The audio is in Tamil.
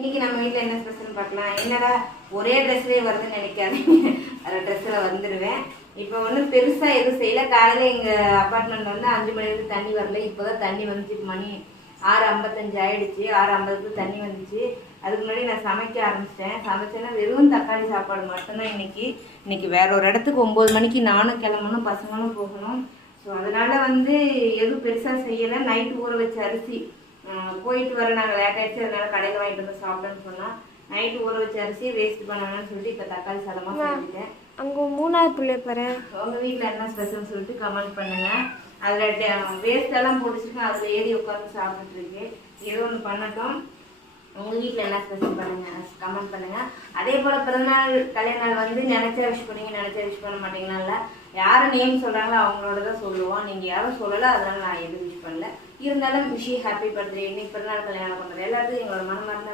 இன்னைக்கு நம்ம வீட்டில் என்ன ஸ்பெஷல்னு பார்க்கலாம். என்னடா ஒரே ட்ரெஸ்லேயே வருதுன்னு நினைக்காதீங்க, வேறு ட்ரெஸ்ஸில் வந்துடுவேன். இப்போ ஒன்றும் பெருசாக எதுவும் செய்யலை. காலையில் எங்கள் அப்பார்ட்மெண்ட்டில் வந்து 5 மணி வரைக்கும் தண்ணி வரல. இப்போ தான் தண்ணி வந்துச்சு. மணி 6:55 ஆகிடுச்சு. 6:50க்கு தண்ணி வந்துச்சு. அதுக்கு முன்னாடி நான் சமைக்க ஆரம்பிச்சிட்டேன். சமைச்சேன்னா வெறும் தக்காளி சாப்பாடு மட்டும்தான் இன்னைக்கு வேற ஒரு இடத்துக்கு 9 மணிக்கு நானும் கிளம்பணும், பசங்களும் போகணும். ஸோ அதனால் வந்து எதுவும் பெருசாக செய்யலை. நைட்டு ஊற வச்ச அரிசி போயிட்டு வர நாங்கள் லேட் ஆகிடுச்சு, அதனால் கடையில் வாங்கிட்டு வந்து சாப்பிட்டேன்னு சொன்னால் நைட்டு ஊற வச்ச அரிசியை வேஸ்ட் பண்ணணும்னு சொல்லிட்டு இப்போ தக்காளி சாதமாக செஞ்சுட்டேன். அங்கே 3வது பிள்ளை பாரு. உங்கள் வீட்டில் என்ன ஸ்பெஷல்னு சொல்லிட்டு கமெண்ட் பண்ணுங்கள். அதில் வேஸ்ட்டெல்லாம் போட்டுச்சுருக்கேன், அதில் ஏறி உட்காந்து சாப்பிட்டுருக்கு. ஏதோ ஒன்று பண்ணட்டும். உங்கள் வீட்டில் என்ன ஸ்பெஷல் பண்ணுங்கள், கமெண்ட் பண்ணுங்கள். அதே போல் பிறந்தநாள் கல்யாண நாள் வந்து நினச்சா விஷ் பண்ணுவீங்க, நினச்சா விஷ் பண்ண மாட்டீங்கனால யாரும் நேம் சொல்கிறாங்களோ அவங்களோட தான் சொல்லுவோம். நீங்கள் யாரும் சொல்லலை, அதனால் நான் எதுவும் விஷ் பண்ணல. இருந்தாலும் விஷயம் ஹாப்பி பர்த்டே. இன்னைக்கு பிறந்தநாள் கல்யாணம் பண்ணுறது எல்லாத்துக்கும் எங்களோட மனமார்ந்த